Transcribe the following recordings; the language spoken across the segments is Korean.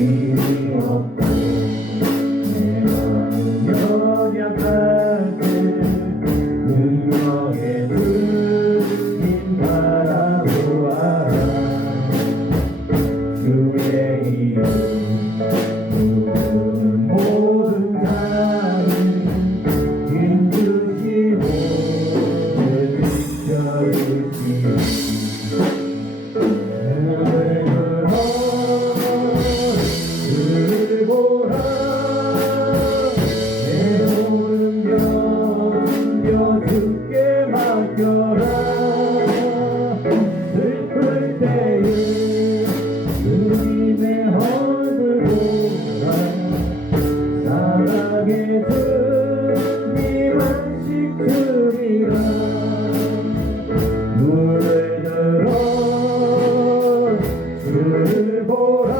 일이 없고 내 마음 연약할 때 능력의 주님 바라보아라. 주의 이름 부르는 모든 자는 힘주시고 늘 지켜주시니 주를 보라.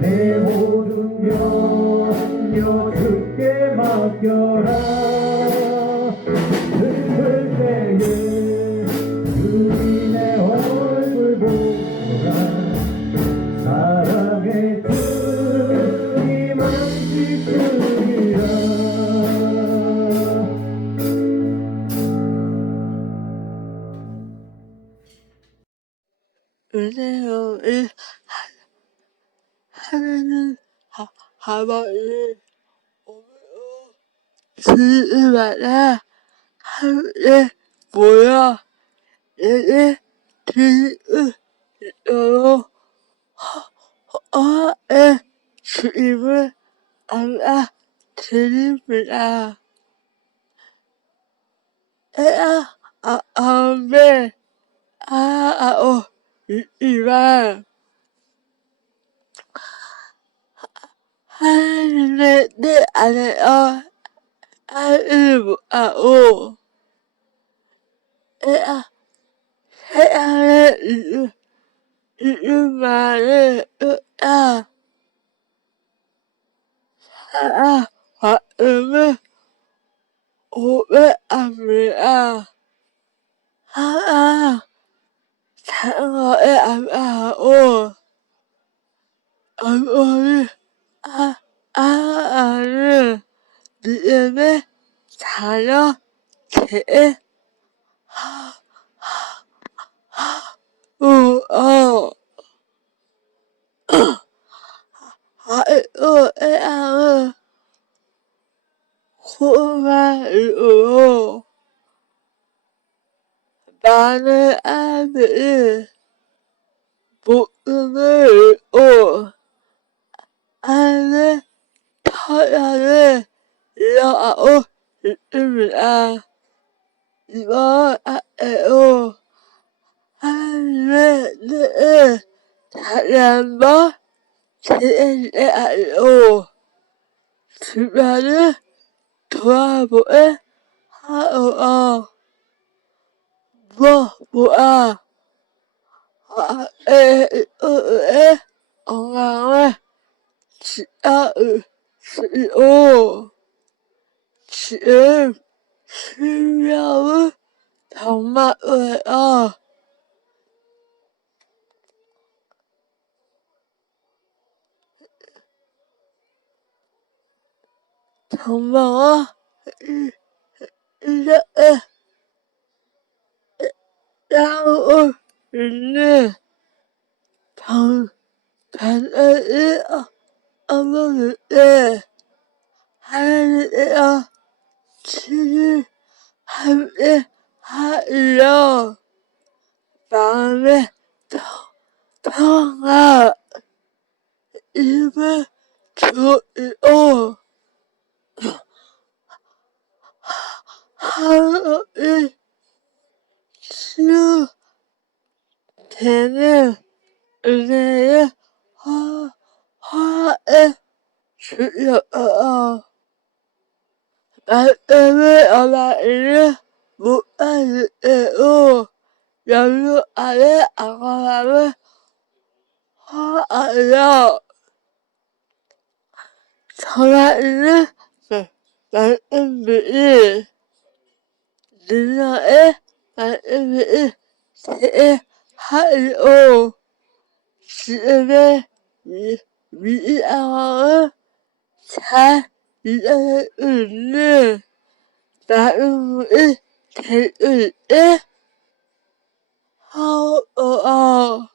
내 모든 염려 주께 맡겨라. 슬플 때에 주님의 얼굴 보라. 사랑의 주님 안식 주리라. 은혜로운 하나는 하나님 오므로 주일마다 하루에 모여 예배 드리도록 허아의 주임을 알려드립니다. 아멘. 이만 하나님의 내 안에요. 하나님을 하고 세상의 이름만을 듣다 살아왔음을 오해합니다. 하나 사랑에 안하고 어머니 아는 믿음의 자녀 제 하루의 암은 고마이로 많은 아들이 목숨을 잃고 하늘 터널을 이어가고 있습니다. 이번 아에도 하나님의 뜻을 다시 한번 기대하고 주변을 돌아보게 하고 무엇보다 아에의 건강을 지켜주시고 지금 실력을 정말 왜요? 정말 이렇게 싸우고 있는 반응이 없는데 하나님께서 친히 함께 하려 마음의 평화 입을 주시고 하루이 치유되는 은혜의 화에 주셔서 말씀을 어머니를 못하는 대로 연루 안에 안가람을 화하여 전하는 말씀들이 능력의 말씀들이 제하리오 지음의 미안하고 잘 이해했는데 나중에 될때 하고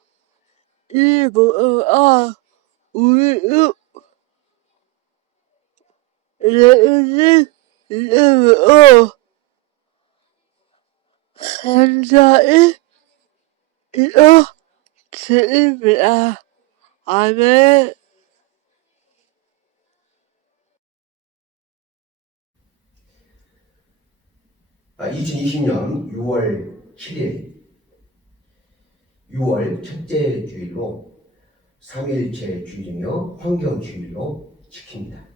이보아 우유 레은이 이름으로 감사히 이어드립니다. 아멘. 2020년 6월 7일 6월 첫째 주일로 삼위일체 주일이며 환경주일로 지킵니다.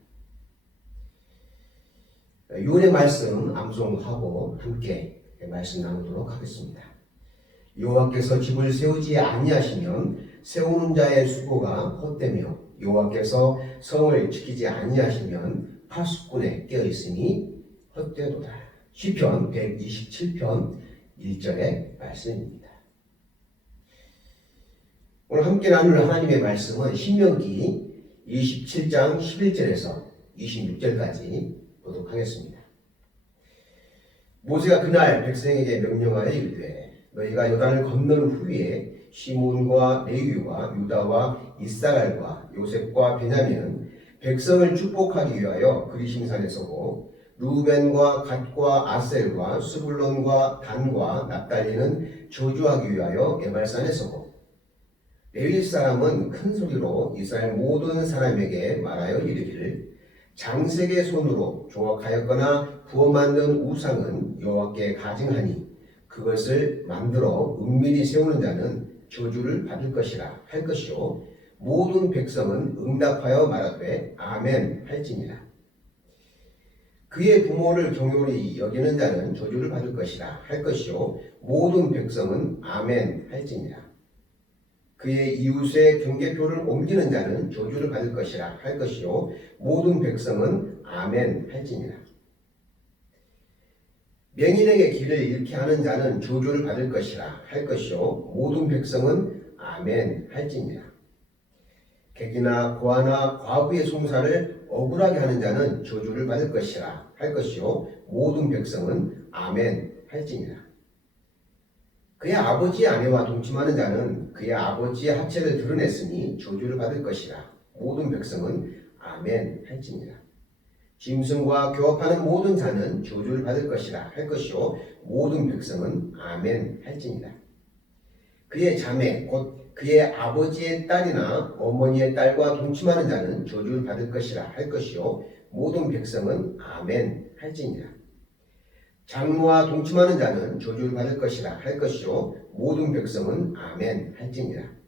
6월의 말씀 암송하고 함께 말씀 나누도록 하겠습니다. 여호와께서 집을 세우지 아니하시면 세우는 자의 수고가 헛되며 여호와께서 성을 지키지 아니하시면 파수꾼에 깨어있으니 헛되도다. 시편 127편 1절의 말씀입니다. 오늘 함께 나눌 하나님의 말씀은 신명기 27장 11절에서 26절까지 보도록 하겠습니다. 모세가 그날 백성에게 명령하여 이르되 너희가 요단을 건넌 후에 시몬과 레위와 유다와 이스라엘과 요셉과 베냐민은 백성을 축복하기 위하여 그리심산에 서고 루벤과 갓과 아셀과 스불론과 단과 납달리는 저주하기 위하여 에발산에 서고 레위 사람은 큰 소리로 이스라엘 모든 사람에게 말하여 이르기를 장색의 손으로 조각하였거나 부어 만든 우상은 여호와께 가증하니 그것을 만들어 은밀히 세우는 자는 저주를 받을 것이라 할 것이요 모든 백성은 응답하여 말하되 아멘 할지니라. 그의 부모를 경홀히 여기는 자는 저주를 받을 것이라 할 것이요 모든 백성은 아멘 할지니라. 그의 이웃의 경계표를 옮기는 자는 저주를 받을 것이라 할 것이요 모든 백성은 아멘 할지니라. 맹인에게 길을 잃게 하는 자는 저주를 받을 것이라 할 것이요 모든 백성은 아멘 할지니라. 객이나 고아나 과부의 송사를 억울하게 하는 자는 저주를 받을 것이라 할 것이요 모든 백성은 아멘 할지니라. 그의 아버지의 아내와 동침하는 자는 그의 아버지의 하체를 드러냈으니 저주를 받을 것이라 모든 백성은 아멘 할지니라. 짐승과 교합하는 모든 자는 저주를 받을 것이라 할 것이요 모든 백성은 아멘 할지니라. 그의 자매 곧 그의 아버지의 딸이나 어머니의 딸과 동침하는 자는 저주를 받을 것이라 할 것이요 모든 백성은 아멘 할지니라. 장모와 동침하는 자는 저주를 받을 것이라 할 것이요 모든 백성은 아멘 할지니라.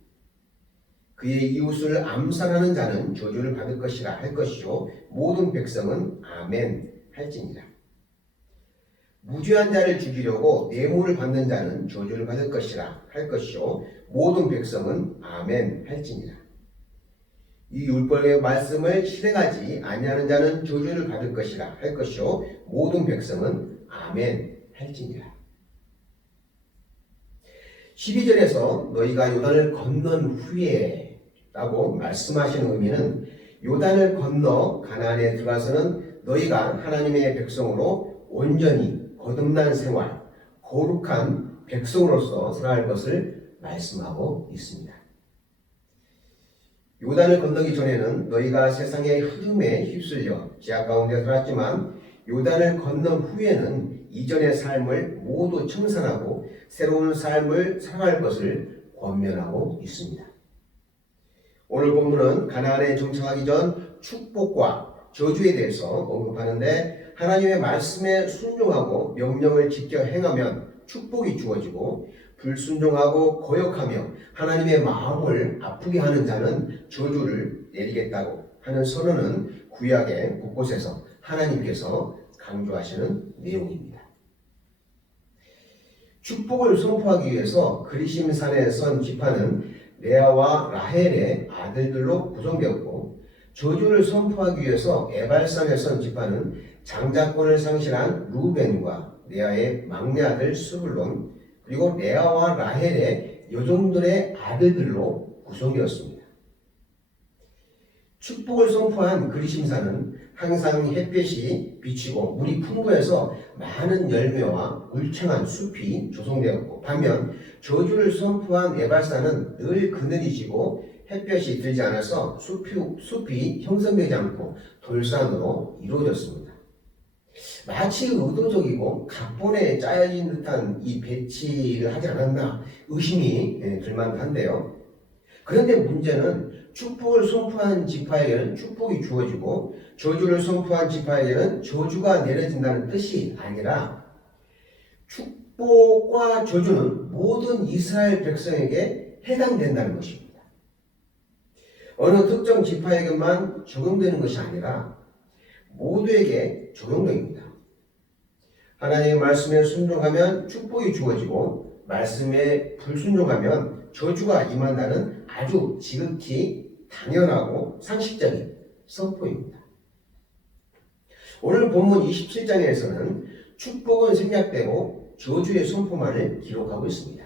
그의 이웃을 암살하는 자는 저주를 받을 것이라 할 것이요 모든 백성은 아멘 할지니라. 무죄한 자를 죽이려고 뇌물을 받는 자는 저주를 받을 것이라 할 것이요 모든 백성은 아멘 할지니라. 이 율법의 말씀을 실행하지 아니하는 자는 저주를 받을 것이라 할 것이요 모든 백성은 아멘 할지니라. 12절에서 너희가 요단을 건넌 후에 라고 말씀하시는 의미는 요단을 건너 가나안에 들어가서는 너희가 하나님의 백성으로 온전히 거듭난 생활, 거룩한 백성으로서 살아갈 것을 말씀하고 있습니다. 요단을 건너기 전에는 너희가 세상의 흐름에 휩쓸려 지하 가운데 살았지만 요단을 건넌 후에는 이전의 삶을 모두 청산하고 새로운 삶을 살아갈 것을 권면하고 있습니다. 오늘 본문은 가나안에 정착하기 전 축복과 저주에 대해서 언급하는데 하나님의 말씀에 순종하고 명령을 지켜 행하면 축복이 주어지고 불순종하고 거역하며 하나님의 마음을 아프게 하는 자는 저주를 내리겠다고 하는 선언은 구약의 곳곳에서 하나님께서 강조하시는 내용입니다. 축복을 선포하기 위해서 그리심산에 선 지파는 레아와 라헬의 아들들로 구성되었고 저주를 선포하기 위해서 에발산에 선 지파는 장자권을 상실한 루벤과 레아의 막내 아들 스불론 그리고 레아와 라헬의 여종들의 아들들로 구성되었습니다. 축복을 선포한 그리심산은 항상 햇볕이 비치고 물이 풍부해서 많은 열매와 울창한 숲이 조성되었고, 반면 저주를 선포한 에발산은 늘 그늘이 지고 햇볕이 들지 않아서 숲이 형성되지 않고 돌산으로 이루어졌습니다. 마치 의도적이고 각본에 짜여진 듯한 이 배치를 하지 않았나 의심이 들만한데요. 그런데 문제는 축복을 선포한 지파에게는 축복이 주어지고 저주를 선포한 지파에게는 저주가 내려진다는 뜻이 아니라, 축복과 저주는 모든 이스라엘 백성에게 해당된다는 것입니다. 어느 특정 지파에게만 적용되는 것이 아니라 모두에게 적용됩니다. 하나님의 말씀에 순종하면 축복이 주어지고 말씀에 불순종하면 저주가 임한다는 아주 지극히 당연하고 상식적인 선포입니다. 오늘 본문 27장에서는 축복은 생략되고 저주의 선포만을 기록하고 있습니다.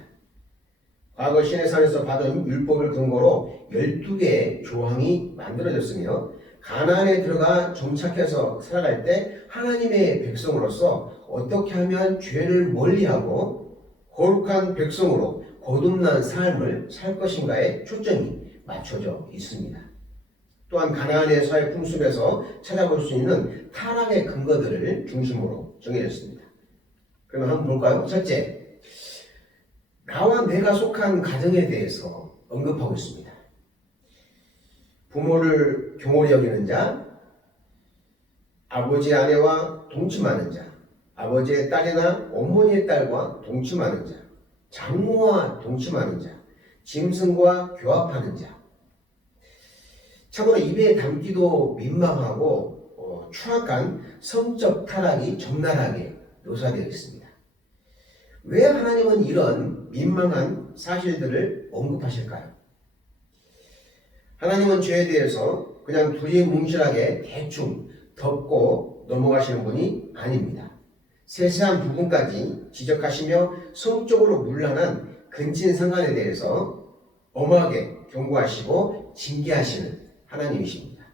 과거 시내산에서 받은 율법을 근거로 12개의 조항이 만들어졌으며, 가나안에 들어가 정착해서 살아갈 때 하나님의 백성으로서 어떻게 하면 죄를 멀리하고 거룩한 백성으로 거듭난 삶을 살 것인가에 초점이 맞춰져 있습니다. 또한 가나안에서의 풍습에서 찾아볼 수 있는 타락의 근거들을 중심으로 정해졌습니다. 그러면 한번 볼까요? 첫째, 나와 내가 속한 가정에 대해서 언급하고 있습니다. 부모를 경홀히 여기는 자, 아버지의 아내와 동침하는 자, 아버지의 딸이나 어머니의 딸과 동침하는 자, 장모와 동침하는 자, 짐승과 교합하는 자. 참으로 입에 담기도 민망하고 추악한 성적 타락이 적나라하게 묘사되어 있습니다. 왜 하나님은 이런 민망한 사실들을 언급하실까요? 하나님은 죄에 대해서 그냥 두리뭉실하게 대충 덮고 넘어가시는 분이 아닙니다. 세세한 부분까지 지적하시며 성적으로 문란한 근친상간에 대해서 엄하게 경고하시고 징계하시는 하나님이십니다.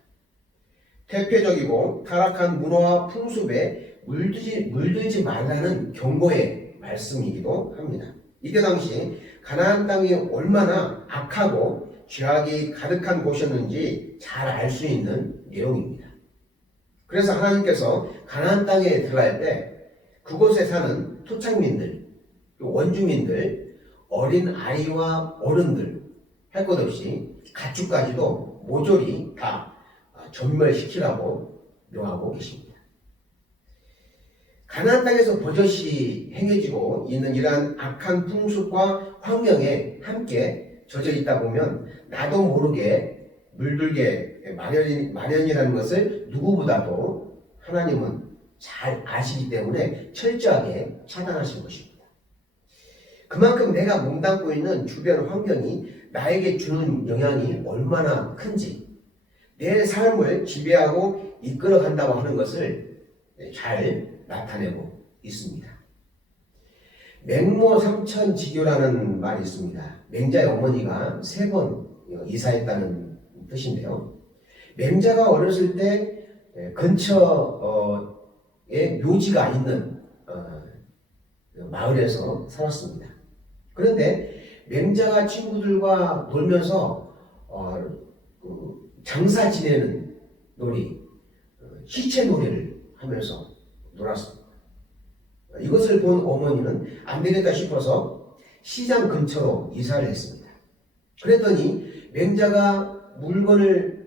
태폐적이고 타락한 문화와 풍습에 물들지 말라는 경고의 말씀이기도 합니다. 이때 당시 가나안 땅이 얼마나 악하고 죄악이 가득한 곳이었는지 잘 알 수 있는 내용입니다. 그래서 하나님께서 가나안 땅에 들어갈 때 그곳에 사는 토착민들, 원주민들, 어린 아이와 어른들 할 것 없이 가축까지도 모조리 다 전멸시키라고 명하고 계십니다. 가나안 땅에서 버젓이 행해지고 있는 이러한 악한 풍습과 환경에 함께 젖어 있다 보면 나도 모르게 물들게 마련이라는 것을 누구보다도 하나님은 잘 아시기 때문에 철저하게 차단하신 것입니다. 그만큼 내가 몸담고 있는 주변 환경이 나에게 주는 영향이 얼마나 큰지, 내 삶을 지배하고 이끌어간다고 하는 것을 잘 나타내고 있습니다. 맹모삼천지교라는 말이 있습니다. 맹자의 어머니가 3번 이사했다는 뜻인데요. 맹자가 어렸을 때 근처에 묘지가 있는 마을에서 살았습니다. 그런데 맹자가 친구들과 놀면서 장사 지내는 놀이, 시체 놀이를 하면서 놀았습니다. 이것을 본 어머니는 안 되겠다 싶어서 시장 근처로 이사를 했습니다. 그랬더니 맹자가 물건을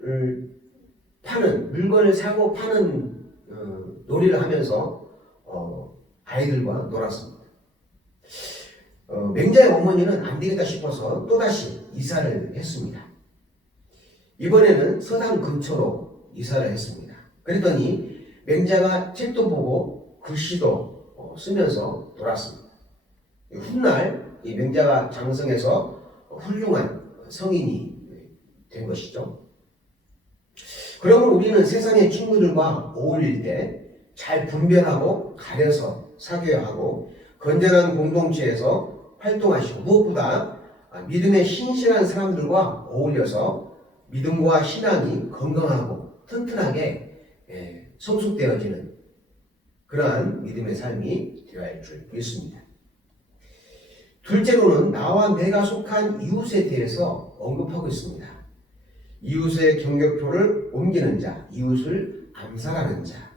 사고 파는 놀이를 하면서 아이들과 놀았습니다. 맹자의 어머니는 안 되겠다 싶어서 또다시 이사를 했습니다. 이번에는 서당 근처로 이사를 했습니다. 그랬더니 맹자가 책도 보고 글씨도 쓰면서 놀았습니다. 훗날 이 맹자가 장성해서 훌륭한 성인이 된 것이죠. 그러면 우리는 세상의 친구들과 어울릴 때 잘 분별하고 가려서 사귀어야 하고, 건전한 공동체에서 활동하시고, 무엇보다 믿음의 신실한 사람들과 어울려서 믿음과 신앙이 건강하고 튼튼하게 성숙되어지는 그러한 믿음의 삶이 되어야 할 줄 믿습니다. 둘째로는 나와 내가 속한 이웃에 대해서 언급하고 있습니다. 이웃의 경계표를 옮기는 자, 이웃을 암살하는 자.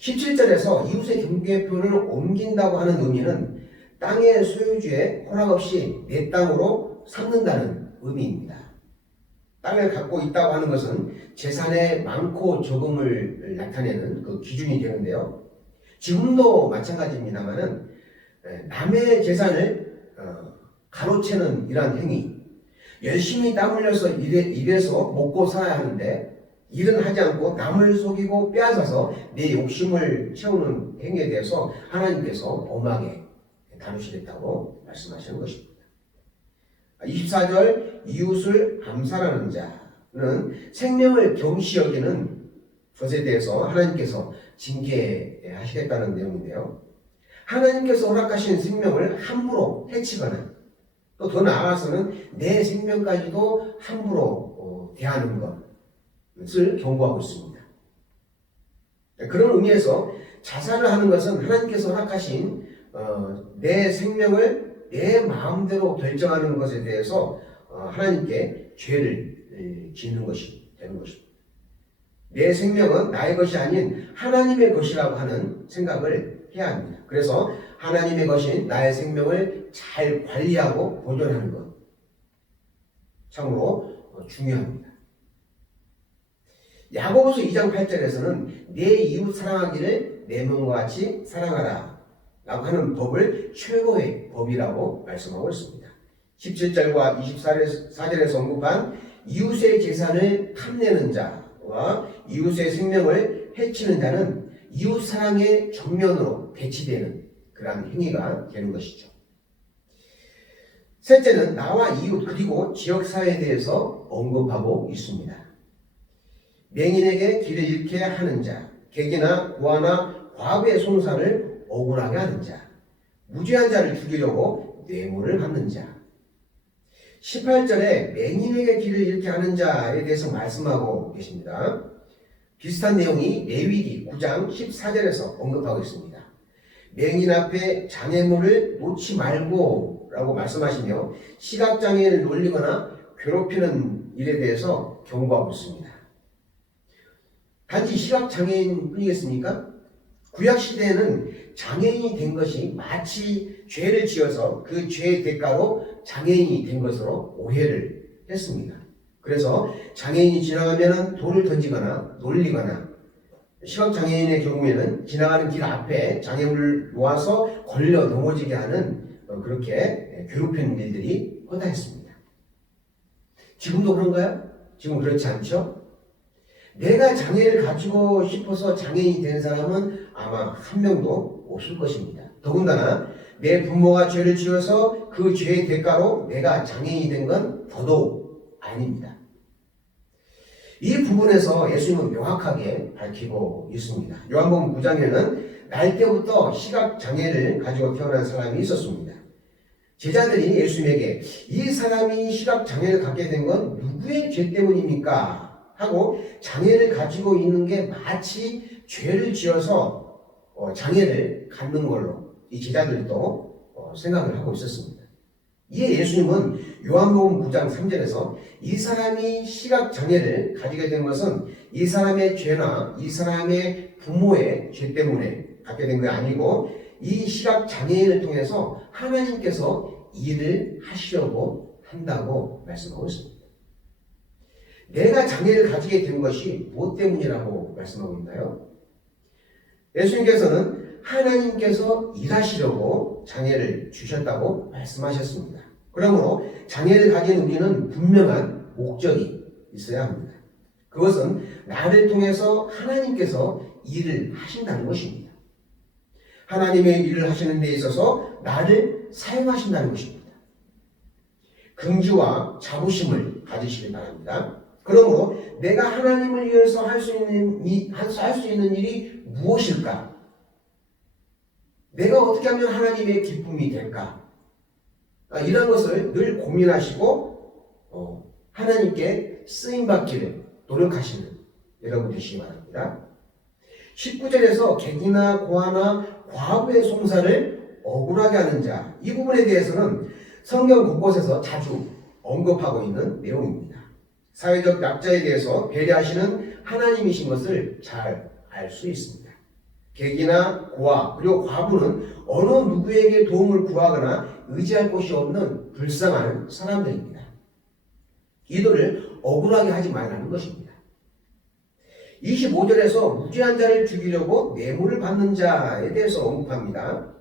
17절에서 이웃의 경계표를 옮긴다고 하는 의미는 땅의 소유주의 허락 없이 내 땅으로 삼는다는 의미입니다. 땅을 갖고 있다고 하는 것은 재산의 많고 적음을 나타내는 그 기준이 되는데요. 지금도 마찬가지입니다만은 남의 재산을 가로채는 이러한 행위, 열심히 땀 흘려서 일해서 먹고 살아야 하는데 일은 하지 않고 남을 속이고 빼앗아서 내 욕심을 채우는 행위에 대해서 하나님께서 엄하게 다루시겠다고 말씀하시는 것입니다. 24절 이웃을 암살하는 자는 생명을 경시 여기는 것에 대해서 하나님께서 징계하시겠다는 내용인데요. 하나님께서 허락하신 생명을 함부로 해치거나 또 더 나아가서는 내 생명까지도 함부로 대하는 것을 경고하고 있습니다. 그런 의미에서 자살을 하는 것은 하나님께서 허락하신 내 생명을 내 마음대로 결정하는 것에 대해서 하나님께 죄를 짓는 것이 되는 것입니다. 내 생명은 나의 것이 아닌 하나님의 것이라고 하는 생각을 해야 합니다. 그래서 하나님의 것인 나의 생명을 잘 관리하고 보존하는 것 참으로 중요합니다. 야고보서 2장 8절에서는 내 이웃 사랑하기를 내 몸과 같이 사랑하라 라고 하는 법을 최고의 법이라고 말씀하고 있습니다. 17절과 24절에서 언급한 이웃의 재산을 탐내는 자와 이웃의 생명을 해치는 자는 이웃 사랑의 정면으로 배치되는 그러한 행위가 되는 것이죠. 셋째는 나와 이웃 그리고 지역사회에 대해서 언급하고 있습니다. 맹인에게 길을 잃게 하는 자, 객이나 고아나 과부의 송사를 억울하게 하는 자, 무죄한 자를 죽이려고 뇌물을 받는 자. 18절에 맹인에게 길을 잃게 하는 자에 대해서 말씀하고 계십니다. 비슷한 내용이 레위기 9장 14절에서 언급하고 있습니다. 맹인 앞에 장애물을 놓지 말고 라고 말씀하시며 시각장애인을 놀리거나 괴롭히는 일에 대해서 경고하고 있습니다. 단지 시각장애인 뿐이겠습니까? 구약시대에는 장애인이 된 것이 마치 죄를 지어서 그 죄의 대가로 장애인이 된 것으로 오해를 했습니다. 그래서 장애인이 지나가면 돌을 던지거나 놀리거나 시각장애인의 경우에는 지나가는 길 앞에 장애물을 놓아서 걸려 넘어지게 하는 그렇게 괴롭히는 일들이 허다했습니다. 지금도 그런가요? 지금 그렇지 않죠? 내가 장애를 가지고 싶어서 장애인이 된 사람은 아마 한 명도 없을 것입니다. 더군다나 내 부모가 죄를 지어서 그 죄의 대가로 내가 장애인이 된 건 더더욱 아닙니다. 이 부분에서 예수님은 명확하게 밝히고 있습니다. 요한복음 9장에는 날 때부터 시각장애를 가지고 태어난 사람이 있었습니다. 제자들이 예수님에게 이 사람이 시각장애를 갖게 된 건 누구의 죄 때문입니까? 하고 장애를 가지고 있는 게 마치 죄를 지어서 장애를 갖는 걸로 이 제자들도 생각을 하고 있었습니다. 이에 예수님은 요한복음 9장 3절에서 이 사람이 시각장애를 가지게 된 것은 이 사람의 죄나 이 사람의 부모의 죄 때문에 갖게 된 게 아니고 이 시각장애인을 통해서 하나님께서 일을 하시려고 한다고 말씀하고 있습니다. 내가 장애를 가지게 된 것이 무엇 때문이라고 말씀하고 있나요? 예수님께서는 하나님께서 일하시려고 장애를 주셨다고 말씀하셨습니다. 그러므로 장애를 가진 우리는 분명한 목적이 있어야 합니다. 그것은 나를 통해서 하나님께서 일을 하신다는 것입니다. 하나님의 일을 하시는 데 있어서 나를 사용하신다는 것입니다. 긍지와 자부심을 가지시기 바랍니다. 그러므로 내가 하나님을 위해서 할 수 있는 일이 무엇일까? 내가 어떻게 하면 하나님의 기쁨이 될까? 이런 것을 늘 고민하시고 하나님께 쓰임받기를 노력하시는 여러분 되시기 바랍니다. 19절에서 객이나 고아나 과부의 송사를 억울하게 하는 자, 이 부분에 대해서는 성경 곳곳에서 자주 언급하고 있는 내용입니다. 사회적 약자에 대해서 배려하시는 하나님이신 것을 잘 알 수 있습니다. 객이나 고아 그리고 과부는 어느 누구에게 도움을 구하거나 의지할 곳이 없는 불쌍한 사람들입니다. 이들을 억울하게 하지 말라는 것입니다. 25절에서 무죄한 자를 죽이려고 뇌물을 받는 자에 대해서 언급합니다.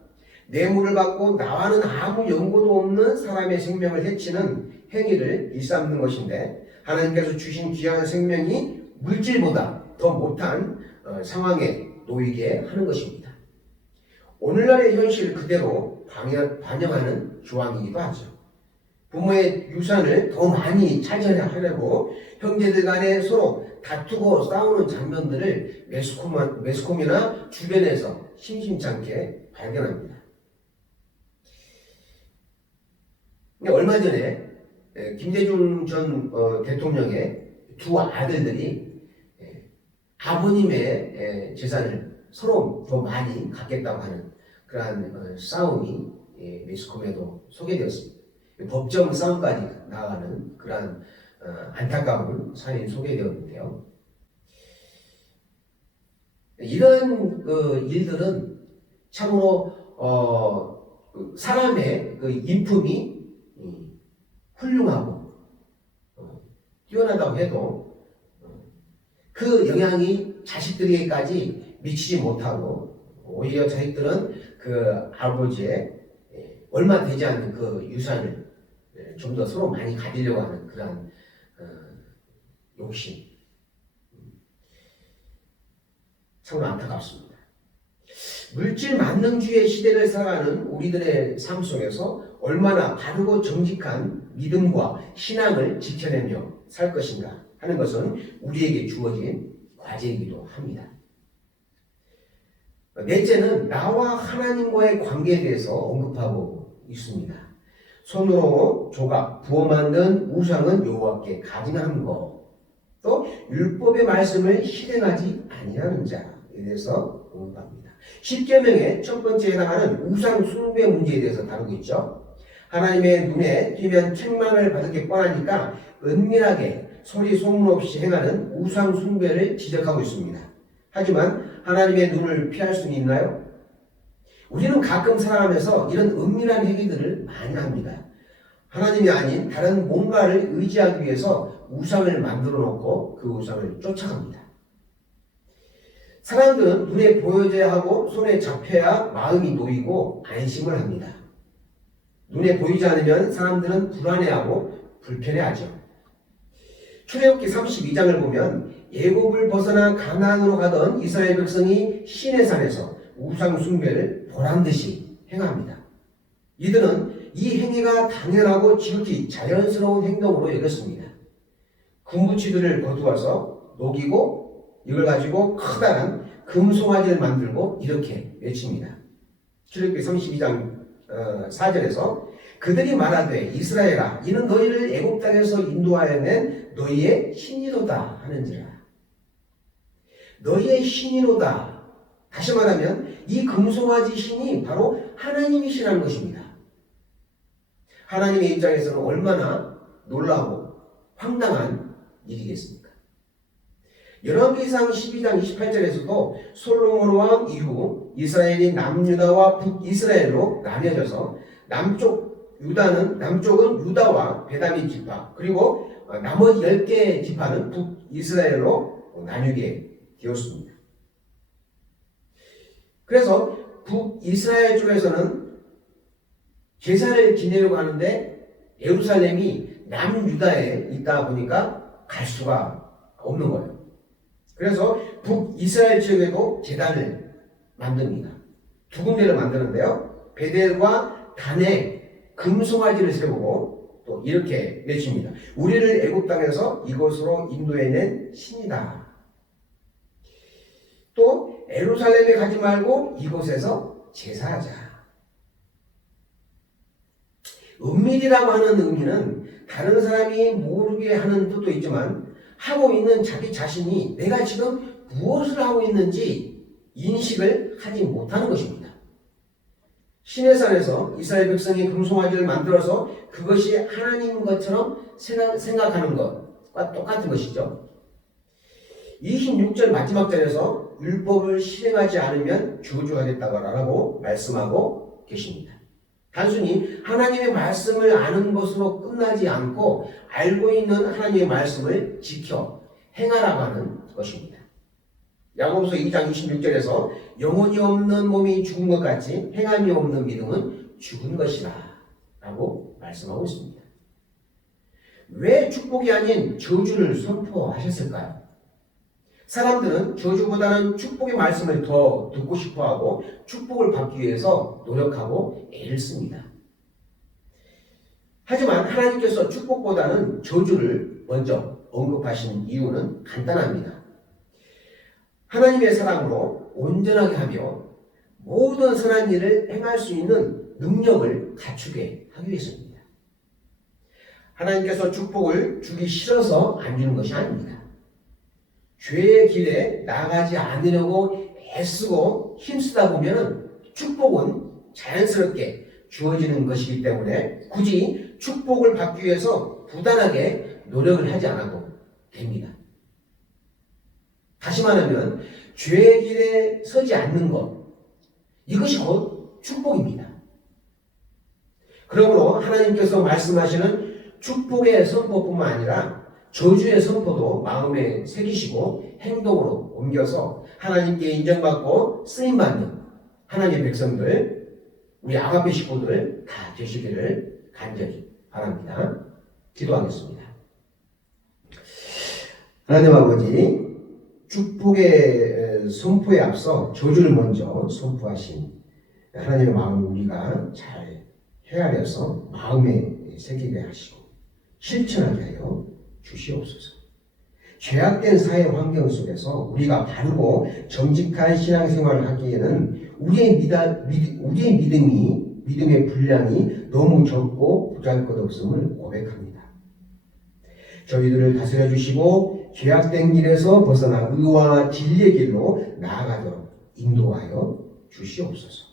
뇌물을 받고 나와는 아무 연고도 없는 사람의 생명을 해치는 행위를 일삼는 것인데, 하나님께서 주신 귀한 생명이 물질보다 더 못한 상황에 놓이게 하는 것입니다. 오늘날의 현실을 그대로 반영하는 조항이기도 하죠. 부모의 유산을 더 많이 차지하려고 형제들 간에 서로 다투고 싸우는 장면들을 매스컴이나 주변에서 심심찮게 발견합니다. 얼마 전에 김대중 전 대통령의 두 아들들이 아버님의 재산을 서로 더 많이 갖겠다고 하는 그러한 싸움이 매스컴에도 소개되었습니다. 법정 싸움까지 나아가는 그러한 안타까운 사연이 소개되었는데요. 이런 일들은 참으로 사람의 인품이 훌륭하고 뛰어나다고 해도 그 영향이 자식들에게까지 미치지 못하고, 오히려 자식들은 그 아버지의 얼마 되지 않는 그 유산을 좀 더 서로 많이 가지려고 하는 그런 욕심, 참으로 안타깝습니다. 물질 만능주의 시대를 살아가는 우리들의 삶 속에서 얼마나 바르고 정직한 믿음과 신앙을 지켜내며 살 것인가 하는 것은 우리에게 주어진 과제이기도 합니다. 넷째는 나와 하나님과의 관계에 대해서 언급하고 있습니다. 손으로 조각 부어 만든 우상은 여호와께 가증한 것, 또 율법의 말씀을 실행하지 아니하는 자에 대해서 언급합니다. 십계명의 첫 번째에 해당하는 우상 숭배 문제에 대해서 다루고 있죠. 하나님의 눈에 띄면 책망을 받을 게 뻔하니까 은밀하게 소리 소문 없이 행하는 우상 숭배를 지적하고 있습니다. 하지만 하나님의 눈을 피할 수는 있나요? 우리는 가끔 살아가면서 이런 은밀한 행위들을 많이 합니다. 하나님이 아닌 다른 뭔가를 의지하기 위해서 우상을 만들어 놓고 그 우상을 쫓아갑니다. 사람들은 눈에 보여져야 하고 손에 잡혀야 마음이 놓이고 안심을 합니다. 눈에 보이지 않으면 사람들은 불안해하고 불편해하죠. 출애굽기 32장을 보면 애굽을 벗어나 가나안으로 가던 이스라엘 백성이 시내산에서 우상 숭배를 보란듯이 행합니다. 이들은 이 행위가 당연하고 지극히 자연스러운 행동으로 여겼습니다. 금붙이들을 거두어서 녹이고 이걸 가지고 커다란 금송아지를 만들고 이렇게 외칩니다. 출애굽기 32장 4절에서 그들이 말하되 이스라엘아 이는 너희를 애굽 땅에서 인도하여 낸 너희의 신이로다 하는지라. 너희의 신이로다. 다시 말하면 이 금송아지 신이 바로 하나님이시라는 것입니다. 하나님의 입장에서는 얼마나 놀라고 황당한 일이겠습니까? 열왕기상 12장 28절에서도 솔로몬 왕 이후 이스라엘이 남유다와 북이스라엘로 나뉘어져서 남쪽은 유다와 베냐민 지파, 그리고 나머지 10개의 지파는 북이스라엘로 나뉘게 되었습니다. 그래서 북이스라엘 쪽에서는 제사를 지내려고 하는데 예루살렘이 남유다에 있다 보니까 갈 수가 없는 거예요. 그래서 북이스라엘 지역에도 제단을 만듭니다. 두 군데를 만드는데요. 베델과 단에 금송아지를 세우고 또 이렇게 외칩니다. 우리를 애굽 땅에서 이곳으로 인도해낸 신이다. 또 예루살렘에 가지 말고 이곳에서 제사하자. 은밀이라고 하는 의미는 다른 사람이 모르게 하는 뜻도 있지만 하고 있는 자기 자신이 내가 지금 무엇을 하고 있는지 인식을 하지 못하는 것입니다. 시내산에서 이스라엘 백성이 금송아지를 만들어서 그것이 하나님인 것처럼 생각하는 것과 똑같은 것이죠. 26절 마지막 절에서 율법을 실행하지 않으면 저주하겠다고 말씀하고 계십니다. 단순히 하나님의 말씀을 아는 것으로 끝나지 않고 알고 있는 하나님의 말씀을 지켜 행하라고 하는 것입니다. 야고보서 2장 26절에서 영혼이 없는 몸이 죽은 것 같이 행함이 없는 믿음은 죽은 것이라 라고 말씀하고 있습니다. 왜 축복이 아닌 저주를 선포하셨을까요? 사람들은 저주보다는 축복의 말씀을 더 듣고 싶어하고 축복을 받기 위해서 노력하고 애를 씁니다. 하지만 하나님께서 축복보다는 저주를 먼저 언급하신 이유는 간단합니다. 하나님의 사랑으로 온전하게 하며 모든 선한 일을 행할 수 있는 능력을 갖추게 하기 위해서입니다. 하나님께서 축복을 주기 싫어서 안 주는 것이 아닙니다. 죄의 길에 나가지 않으려고 애쓰고 힘쓰다 보면 축복은 자연스럽게 주어지는 것이기 때문에 굳이 축복을 받기 위해서 부단하게 노력을 하지 않아도 됩니다. 다시 말하면 죄의 길에 서지 않는 것, 이것이 곧 축복입니다. 그러므로 하나님께서 말씀하시는 축복의 선포뿐만 아니라 저주의 선포도 마음에 새기시고 행동으로 옮겨서 하나님께 인정받고 쓰임받는 하나님의 백성들, 우리 아가페 식구들 다 되시기를 간절히 바랍니다. 기도하겠습니다. 하나님 아버지, 축복의 선포에 앞서 저주를 먼저 선포하신 하나님의 마음을 우리가 잘 헤아려서 마음에 새기게 하시고 실천하게 하여 주시옵소서. 죄악된 사회 환경 속에서 우리가 바르고 정직한 신앙생활을 하기에는 우리의 믿음의 분량이 너무 적고 보잘것없음을 고백합니다. 저희들을 다스려 주시고 죄악된 길에서 벗어나 의와 진리의 길로 나아가도록 인도하여 주시옵소서.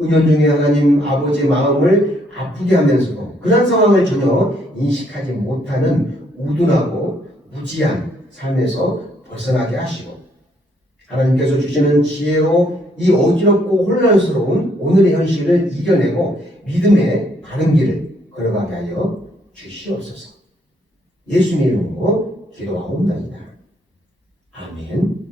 은연중에 하나님 아버지의 마음을 아프게 하면서도 그런 상황을 전혀 인식하지 못하는 우둔하고 무지한 삶에서 벗어나게 하시고 하나님께서 주시는 지혜로 이 어지럽고 혼란스러운 오늘의 현실을 이겨내고 믿음의 바른 길을 걸어가게 하여 주시옵소서. 예수님의 이름으로 기도하옵나이다. 아멘.